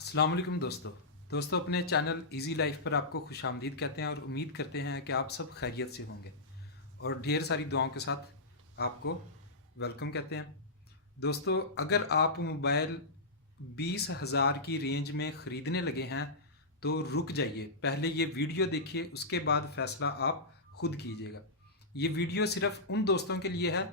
अस्सलाम वालेकुम दोस्तों अपने चैनल इजी लाइफ पर आपको खुशामदीद कहते हैं और उम्मीद करते हैं कि आप सब खैरियत से होंगे और ढेर सारी दुआओं के साथ आपको वेलकम कहते हैं। दोस्तों, अगर आप मोबाइल 20,000 की रेंज में ख़रीदने लगे हैं तो रुक जाइए, पहले ये वीडियो देखिए, उसके बाद फ़ैसला आप खुद कीजिएगा। ये वीडियो सिर्फ उन दोस्तों के लिए है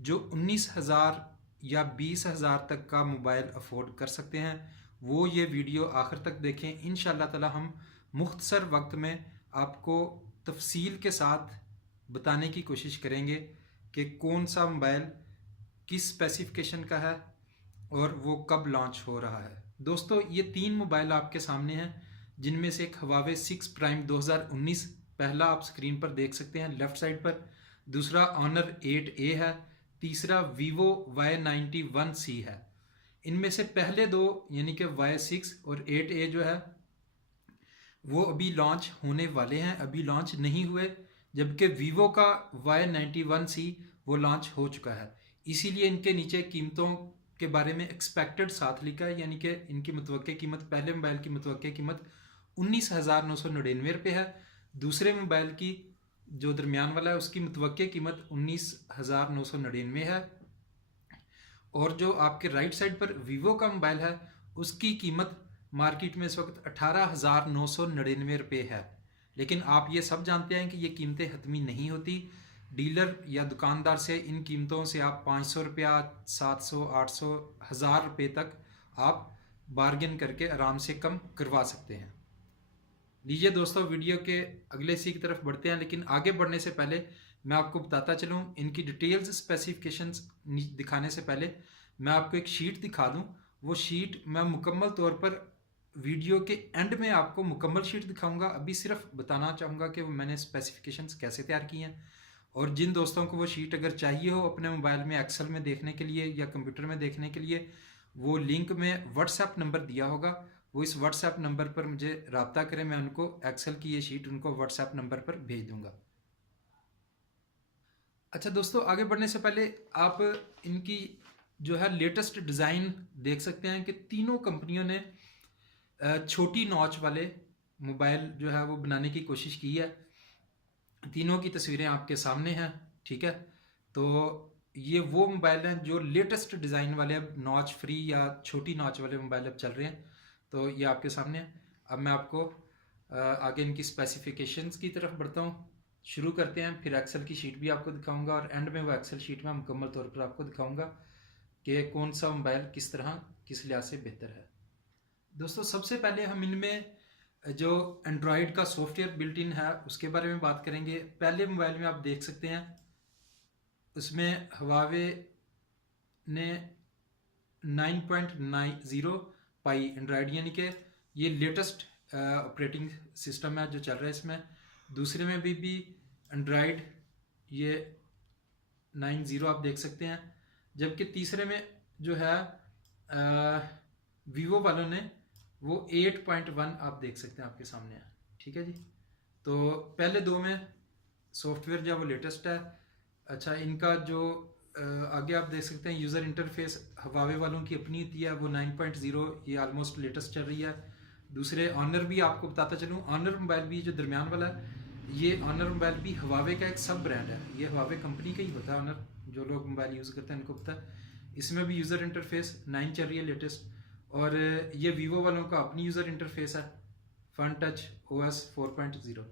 जो 19,000 या 20,000 तक का मोबाइल अफोर्ड कर सकते हैं। वो ये वीडियो आखिर तक देखें। इंशाअल्लाह ताला हम मुख्तसर वक्त में आपको तफसील के साथ बताने की कोशिश करेंगे कि कौन सा मोबाइल किस स्पेसिफिकेशन का है और वो कब लॉन्च हो रहा है। दोस्तों, ये 3 मोबाइल आपके सामने हैं, जिनमें से एक Huawei 6 Prime 2019 पहला आप स्क्रीन पर देख सकते हैं लेफ्ट साइड पर, दूसरा Honor 8A है, तीसरा Vivo Y91C है। इनमें से पहले दो यानी कि Y6 और 8A जो है वो अभी लॉन्च होने वाले हैं, अभी लॉन्च नहीं हुए, जबकि Vivo का Y91C वो लॉन्च हो चुका है। इसीलिए इनके नीचे कीमतों के बारे में एक्सपेक्टेड साथ लिखा है, यानी कि इनकी मुतवक्के कीमत, पहले मोबाइल की मुतवक्के कीमत 19,999 रुपये है, दूसरे मोबाइल की जो दरमियान वाला है उसकी मुतवक्के कीमत 19,999 है, और जो आपके राइट साइड पर वीवो का मोबाइल है उसकी कीमत मार्केट में इस वक्त 18,999 रुपये है। लेकिन आप ये सब जानते हैं कि ये कीमतें हतमी नहीं होती। डीलर या दुकानदार से इन कीमतों से आप 500 रुपया, 700, 800, 1,000 रुपये तक आप बार्गेन करके आराम से कम करवा सकते हैं। लीजिए दोस्तों, वीडियो के अगले सी की तरफ बढ़ते हैं, लेकिन आगे बढ़ने से पहले मैं आपको बताता चलूँ, इनकी डिटेल्स स्पेसिफिकेशंस दिखाने से पहले मैं आपको एक शीट दिखा दूँ। वो शीट मैं मुकम्मल तौर पर वीडियो के एंड में आपको मुकम्मल शीट दिखाऊंगा। अभी सिर्फ बताना चाहूँगा कि वो मैंने स्पेसिफिकेशंस कैसे तैयार की हैं, और जिन दोस्तों को वो शीट अगर चाहिए हो अपने मोबाइल में एक्सेल में देखने के लिए या कंप्यूटर में देखने के लिए, वो लिंक में व्हाट्सएप नंबर दिया होगा, वो इस व्हाट्सएप नंबर पर मुझे रब्ता करें, मैं उनको एक्सेल की ये शीट उनको व्हाट्सएप नंबर पर भेज दूंगा। अच्छा दोस्तों, आगे बढ़ने से पहले आप इनकी जो है लेटेस्ट डिज़ाइन देख सकते हैं कि तीनों कंपनियों ने छोटी नॉच वाले मोबाइल जो है वो बनाने की कोशिश की है। तीनों की तस्वीरें आपके सामने हैं, ठीक है। तो ये वो मोबाइल हैं जो लेटेस्ट डिज़ाइन वाले अब नॉच फ्री या छोटी नॉच वाले मोबाइल अब चल रहे हैं। तो ये आपके सामने है। अब मैं आपको आगे इनकी स्पेसिफिकेशंस की तरफ बढ़ता हूँ। शुरू करते हैं, फिर एक्सेल की शीट भी आपको दिखाऊंगा और एंड में वो एक्सेल शीट में मुकम्मल तौर पर आपको दिखाऊंगा कि कौन सा मोबाइल किस तरह किस लिहाज से बेहतर है। दोस्तों, सबसे पहले हम इनमें जो एंड्रॉयड का सॉफ्टवेयर बिल्ट इन है उसके बारे में बात करेंगे। पहले मोबाइल में आप देख सकते हैं उसमें Huawei ने 9.90 पाई एंड्रॉयड, यानी कि ये लेटेस्ट ऑपरेटिंग सिस्टम है जो चल रहा है इसमें। दूसरे में भी एंड्रॉयड ये 9.0 आप देख सकते हैं, जबकि तीसरे में जो है वीवो वालों ने वो 8.1 आप देख सकते हैं आपके सामने है, ठीक है जी। तो पहले दो में सॉफ्टवेयर जो है वो लेटेस्ट है। अच्छा, इनका जो आगे आप देख सकते हैं यूज़र इंटरफेस Huawei वालों की अपनी होती है, वो 9.0 ये ऑलमोस्ट लेटेस्ट चल रही है। दूसरे ऑनर भी आपको बताता चलूँ, ऑनर मोबाइल भी जो दरमियान वाला है, ये ऑनर मोबाइल भी Huawei का एक सब ब्रांड है, ये Huawei कंपनी का ही होता है ऑनर। जो लोग मोबाइल यूज़ करते हैं उनको पता है। इसमें भी यूज़र इंटरफेस 9 चल रही है लेटेस्ट, और ये वीवो वालों का अपनी यूज़र इंटरफेस है फन टच OS 4.0।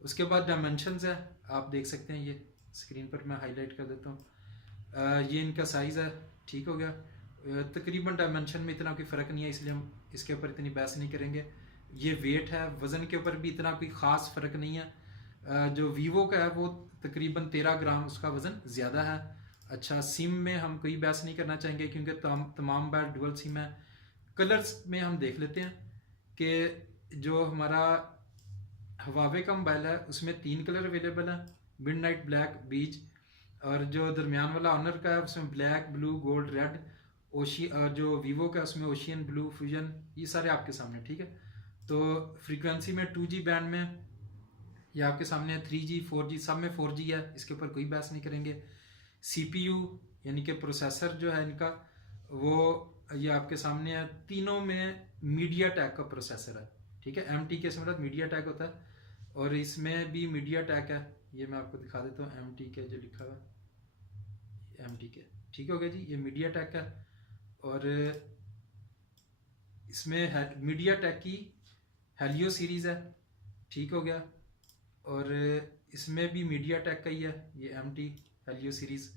उसके बाद डायमेंशंस है, आप देख सकते हैं, ये स्क्रीन पर मैं हाईलाइट कर देता हूँ। ये इनका साइज़ है, ठीक हो गया। तकरीबन डायमेंशन में इतना कोई फ़र्क नहीं है, इसलिए हम इसके ऊपर इतनी बहस नहीं करेंगे। ये वेट है, वज़न के ऊपर भी इतना कोई ख़ास फ़र्क नहीं है। जो वीवो का है वो तकरीबन 13 ग्राम उसका वज़न ज़्यादा है। अच्छा, सिम में हम कोई बहस नहीं करना चाहेंगे क्योंकि तमाम मोबाइल डुअल सिम है। कलर्स में हम देख लेते हैं कि जो हमारा Huawei का मोबाइल है उसमें 3 कलर अवेलेबल है, मिडनाइट, ब्लैक, बीज, और जो दरमियान वाला ऑनर का है उसमें ब्लैक, ब्लू, गोल्ड, रेड, और जो वीवो का है उसमें ओशियन ब्लू, फ्यूजन, ये सारे आपके सामने, ठीक है। तो फ्रीक्वेंसी में 2G बैंड में ये आपके सामने 3G 4G सब में 4G है, इसके ऊपर कोई बहस नहीं करेंगे। CPU यानी कि प्रोसेसर जो है इनका वो ये आपके सामने है। तीनों में मीडिया टेक का प्रोसेसर है, ठीक है। MTK से मतलब मीडिया टेक होता है, और इसमें भी मीडिया टेक है। ये मैं आपको दिखा देता हूँ, MTK जो लिखा हुआ है, MTK, ठीक हो गया जी। ये मीडिया टेक है, और इसमें मीडिया टेक की हेलियो सीरीज़ है, ठीक हो गया। और इसमें भी मीडिया टेक का ही है, ये MT हेलियो सीरीज़।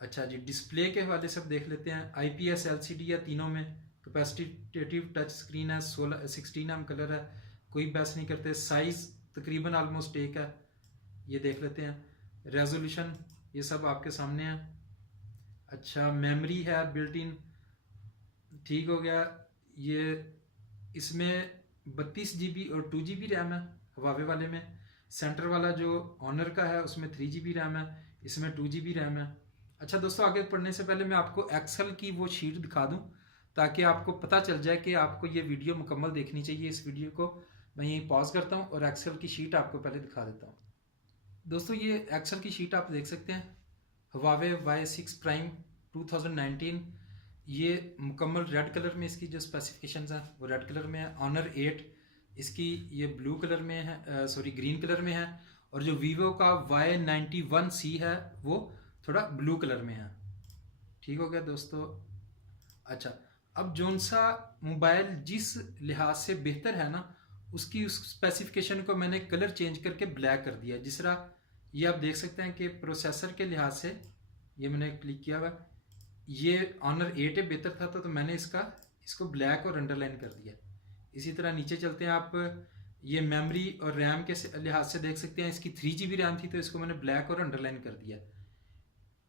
अच्छा जी, डिस्प्ले के हवाले से अब देख लेते हैं। IPS LCD है तीनों में, कैपेसिटेटिव टच स्क्रीन है, 16 कलर है, कोई बहस नहीं करते। साइज़ तकरीबन ऑलमोस्ट एक है, ये देख लेते हैं। रेजोल्यूशन ये सब आपके सामने है। अच्छा, मेमोरी है बिल्ट इन, ठीक हो गया। ये इसमें 32 GB और 2 GB रैम है हवावे वाले में। सेंटर वाला जो ऑनर का है उसमें 3 GB रैम है, इसमें 2 GB रैम है। अच्छा दोस्तों, आगे पढ़ने से पहले मैं आपको एक्सेल की वो शीट दिखा दूं, ताकि आपको पता चल जाए कि आपको ये वीडियो मुकम्मल देखनी चाहिए। इस वीडियो को मैं यहीं पॉज करता हूं और एक्सेल की शीट आपको पहले दिखा देता हूं। दोस्तों, ये एक्सेल की शीट आप देख सकते हैं, हवावे Y6 प्राइम 2019। ये मुकम्मल रेड कलर में इसकी जो स्पेसिफिकेशंस हैं वो रेड कलर में है। ऑनर 8 इसकी ये ब्लू कलर में है, सॉरी ग्रीन कलर में है। और जो वीवो का Y91C है वो थोड़ा ब्लू कलर में है, ठीक हो गया दोस्तों। अच्छा, अब जौन सा मोबाइल जिस लिहाज से बेहतर है ना, उसकी उस स्पेसिफिकेशन को मैंने कलर चेंज करके ब्लैक कर दिया। जिस तरह ये आप देख सकते हैं कि प्रोसेसर के लिहाज से, ये मैंने क्लिक किया हुआ, ये ऑनर 8 बेहतर था तो मैंने इसको ब्लैक और अंडरलाइन कर दिया। इसी तरह नीचे चलते हैं आप, ये मेमोरी और रैम के लिहाज से देख सकते हैं, इसकी 3 GB रैम थी तो इसको मैंने ब्लैक और अंडरलाइन कर दिया।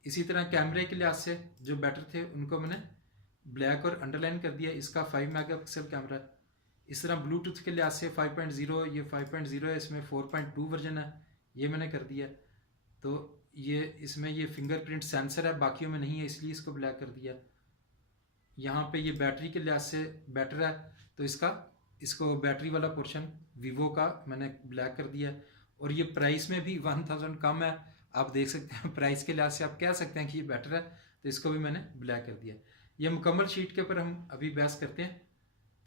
इसी तरह कैमरे के लिहाज से जो बेटर थे उनको मैंने ब्लैक और अंडरलाइन कर दिया। इसका 5 मेगापिक्सल कैमरा है। इस तरह ब्लूटूथ के लिहाज से 5.0, ये 5.0 है, इसमें 4.2 वर्जन है, ये मैंने कर दिया। तो ये इसमें ये फिंगरप्रिंट सेंसर है, बाकियों में नहीं है, इसलिए इसको ब्लैक कर दिया। यहाँ पे ये बैटरी के लिहाज से बेटर है तो इसको बैटरी वाला पोर्शन वीवो का मैंने ब्लैक कर दिया। और ये प्राइस में भी 1000 कम है, आप देख सकते हैं। प्राइस के लिहाज से आप कह सकते हैं कि ये बेटर है, तो इसको भी मैंने ब्लैक कर दिया। ये मुकम्मल शीट के ऊपर हम अभी बहस करते हैं।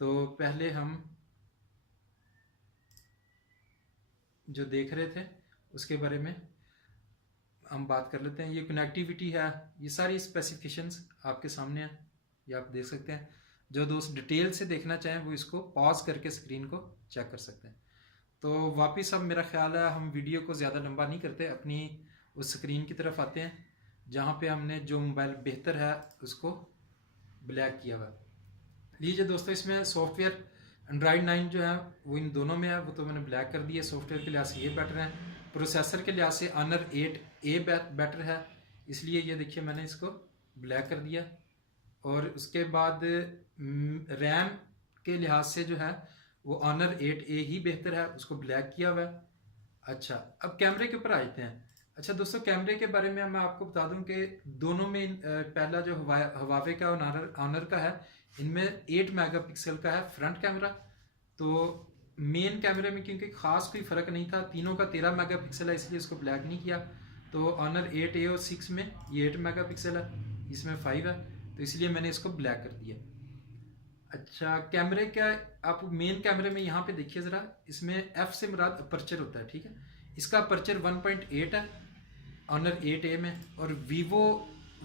तो पहले हम जो देख रहे थे उसके बारे में हम बात कर लेते हैं। ये कनेक्टिविटी है, ये सारी स्पेसिफिकेशंस आपके सामने हैं, ये आप देख सकते हैं। जो दोस्त डिटेल से देखना चाहें वो इसको पॉज करके स्क्रीन को चेक कर सकते हैं। तो वापस अब मेरा ख्याल है हम वीडियो को ज़्यादा लंबा नहीं करते, अपनी उस स्क्रीन की तरफ आते हैं जहाँ पे हमने जो मोबाइल बेहतर है उसको ब्लैक किया हुआ। लीजिए दोस्तों, इसमें सॉफ्टवेयर एंड्रॉयड 9 जो है वो इन दोनों में है, वो तो मैंने ब्लैक कर दिया। सॉफ्टवेयर के लिहाज से ये बेटर है। प्रोसेसर के लिहाज से ऑनर 8A बेटर है, इसलिए ये देखिए मैंने इसको ब्लैक कर दिया। और उसके बाद रैम के लिहाज से जो है वो ऑनर 8A ही बेहतर है, उसको ब्लैक किया हुआ है। अच्छा, अब कैमरे के ऊपर आते हैं। अच्छा दोस्तों, कैमरे के बारे में मैं आपको बता दूं कि दोनों में पहला जो हवावे का और ऑनर का है, इनमें 8 मेगापिक्सल का है फ्रंट कैमरा। तो मेन कैमरे में क्योंकि खास कोई फ़र्क नहीं था, तीनों का 13 मेगापिक्सल है, इसलिए इसको ब्लैक नहीं किया। तो ऑनर 8A और 6 में ये 8 मेगापिक्सल है, इसमें 5 है, तो इसलिए मैंने इसको ब्लैक कर दिया। अच्छा, कैमरे का आप मेन कैमरे में यहाँ पे देखिए ज़रा, इसमें F से मुराद अपर्चर होता है, ठीक है। इसका अपर्चर 1.8 है ऑनर 8A में, और वीवो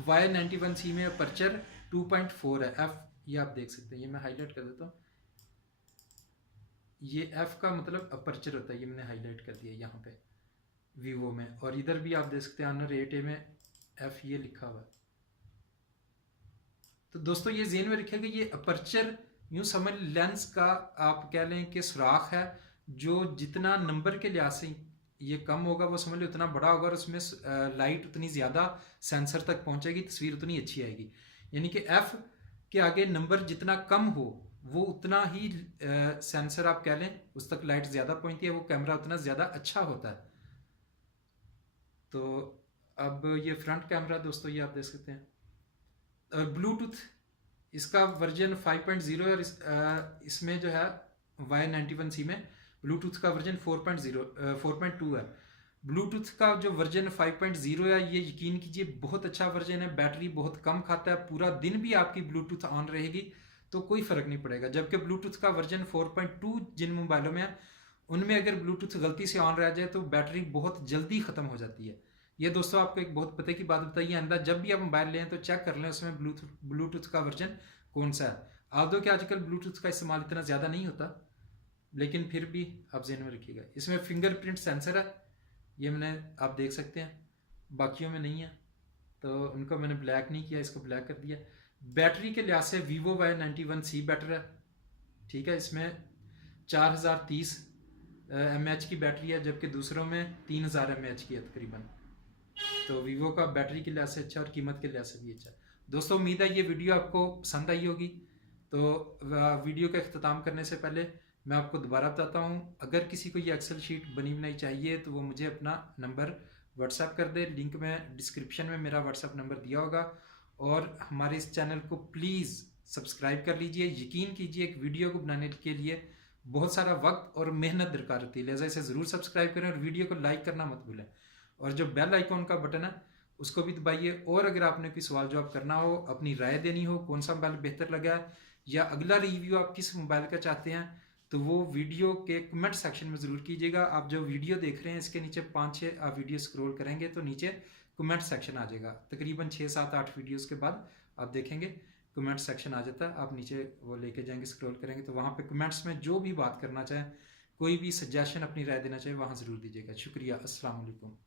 Y91C में अपर्चर 2.4 है F, ये आप देख सकते हैं। ये मैं हाईलाइट कर देता हूँ, ये F का मतलब अपर्चर होता है, ये मैंने हाईलाइट कर दिया यहाँ पे वीवो में। और इधर भी आप देख सकते हैं ऑनर 8A में F ये लिखा हुआ है। तो दोस्तों ये ज़हन में रखिएगा, ये अपर्चर यूँ समझ लेंस का आप कह लें कि सुराख है, जो जितना नंबर के लिहाज से ये कम होगा वो समझ लो उतना बड़ा होगा, और उसमें लाइट उतनी ज़्यादा सेंसर तक पहुंचेगी, तस्वीर उतनी अच्छी आएगी। यानी कि F के आगे नंबर जितना कम हो वो उतना ही सेंसर आप कह लें उस तक लाइट ज़्यादा पहुंचती है, वो कैमरा उतना ज़्यादा अच्छा होता है। तो अब ये फ्रंट कैमरा दोस्तों ये आप देख सकते हैं। और ब्लूटूथ इसका वर्जन 5.0 है, और इसमें जो है Y91C में ब्लूटूथ का वर्जन 4.2 है। ब्लूटूथ का जो वर्जन 5.0 है ये यकीन कीजिए बहुत अच्छा वर्जन है, बैटरी बहुत कम खाता है, पूरा दिन भी आपकी ब्लूटूथ ऑन रहेगी। तो कोई फ़र्क नहीं पड़ेगा। जबकि ब्लूटूथ का वर्जन 4.2 जिन मोबाइलों में है, उनमें अगर ब्लूटूथ गलती से ऑन रह जाए तो बैटरी बहुत जल्दी ख़त्म हो जाती है। ये दोस्तों आपको एक बहुत पते की बात बताइए, आइंदा जब भी आप मोबाइल लें तो चेक कर लें उसमें ब्लूटूथ का वर्जन कौन सा है। आदो कि आजकल ब्लूटूथ का इस्तेमाल इतना ज़्यादा नहीं होता, लेकिन फिर भी आप ज़हन में रखिएगा। इसमें फिंगरप्रिंट सेंसर है, ये मैंने आप देख सकते हैं, बाकियों में नहीं है, तो उनको मैंने ब्लैक नहीं किया, इसको ब्लैक कर दिया। बैटरी के लिहाज से वीवो Y91C बेटर है, ठीक है। इसमें 4030 mAh की बैटरी है, जबकि दूसरों में 3000 mAh की है तकरीबन। तो वीवो का बैटरी के लिहाज से अच्छा और कीमत के लिहाज से भी अच्छा। दोस्तों उम्मीद है ये वीडियो आपको पसंद आई होगी। तो वीडियो का अख्ताम करने से पहले मैं आपको दोबारा बताता हूँ, अगर किसी को ये एक्सेल शीट बनी बनाई चाहिए तो वो मुझे अपना नंबर व्हाट्सएप कर दे। लिंक में डिस्क्रिप्शन में मेरा व्हाट्सएप नंबर दिया होगा। और हमारे इस चैनल को प्लीज़ सब्सक्राइब कर लीजिए। यकीन कीजिए एक वीडियो को बनाने के लिए बहुत सारा वक्त और मेहनत दरकार होती है, लिहाजा इसे ज़रूर सब्सक्राइब करें और वीडियो को लाइक करना मत भूलें। और जो बेल आइकॉन का बटन है उसको भी दबाइए। और अगर आपने कोई सवाल जवाब करना हो, अपनी राय देनी हो, कौन सा मोबाइल बेहतर लगा है या अगला रिव्यू आप किस मोबाइल का चाहते हैं, तो वो वीडियो के कमेंट सेक्शन में ज़रूर कीजिएगा। आप जो वीडियो देख रहे हैं इसके नीचे 5-6 आप वीडियो स्क्रॉल करेंगे तो नीचे कमेंट सेक्शन आ जाएगा। तकरीबन 6-7-8 वीडियोज़ के बाद आप देखेंगे कमेंट सेक्शन आ जाता है। आप नीचे वो लेके जाएंगे, स्क्रॉल करेंगे तो वहाँ पे कमेंट्स में जो भी बात करना चाहें, कोई भी सजेशन अपनी राय देना चाहे, वहाँ ज़रूर दीजिएगा। शुक्रिया। अस्सलाम वालेकुम।